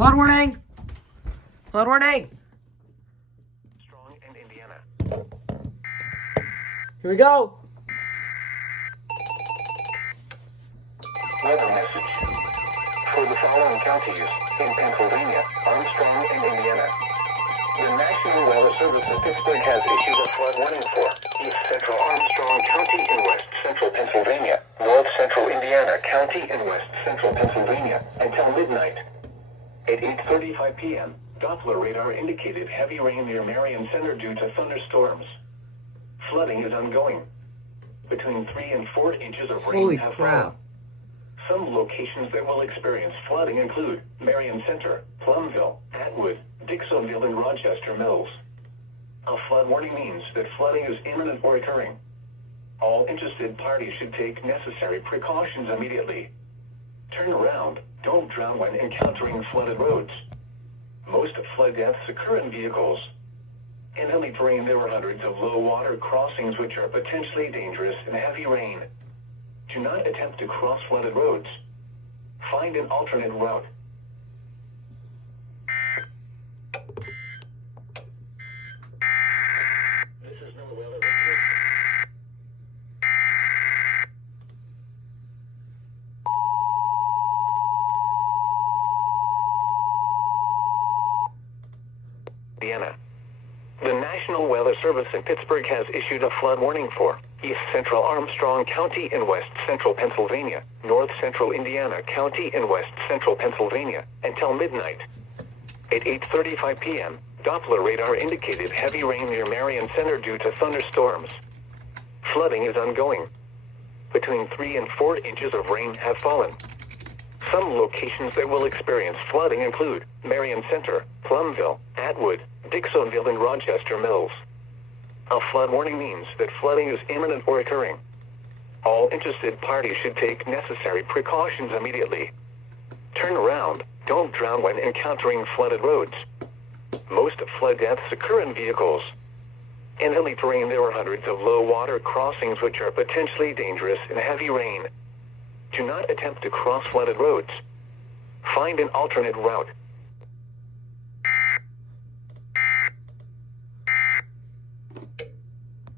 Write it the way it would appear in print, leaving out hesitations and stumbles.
Flood warning! Flood warning! Strong and Indiana. Here we go! Weather message. For the following counties in Pennsylvania, Armstrong and Indiana. The National Weather Service in Pittsburgh has issued a flood warning for East Central Armstrong County in West Central Pennsylvania, North Central Indiana County in West Central Pennsylvania until midnight. At 8:35 p.m., Doppler radar indicated heavy rain near Marion Center due to thunderstorms. Flooding is ongoing. Between 3 and 4 inches of rain Holy have crap. fallen. Some locations that will experience flooding include Marion Center, Plumville, Atwood, Dixonville, and Rochester Mills. A flood warning means that flooding is imminent or occurring. All interested parties should take necessary precautions immediately. Turn around. Don't drown when encountering flooded roads. Most flood deaths occur in vehicles. In hilly terrain, there are hundreds of low water crossings which are potentially dangerous in heavy rain. Do not attempt to cross flooded roads. Find an alternate route. This is no weather radio. Indiana. The National Weather Service in Pittsburgh has issued a flood warning for East Central Armstrong County in West Central Pennsylvania, North Central Indiana County in West Central Pennsylvania until midnight. At 8:35 p.m., Doppler radar indicated heavy rain near Marion Center due to thunderstorms. Flooding is ongoing. Between 3 and 4 inches of rain have fallen. Some locations that will experience flooding include Marion Center, Plumville, Atwood, Dixonville, and Rochester Mills. A flood warning means that flooding is imminent or occurring. All interested parties should take necessary precautions immediately. Turn around. Don't drown when encountering flooded roads. Most flood deaths occur in vehicles. In hilly terrain, there are hundreds of low water crossings which are potentially dangerous in heavy rain. Do not attempt to cross flooded roads. Find an alternate route.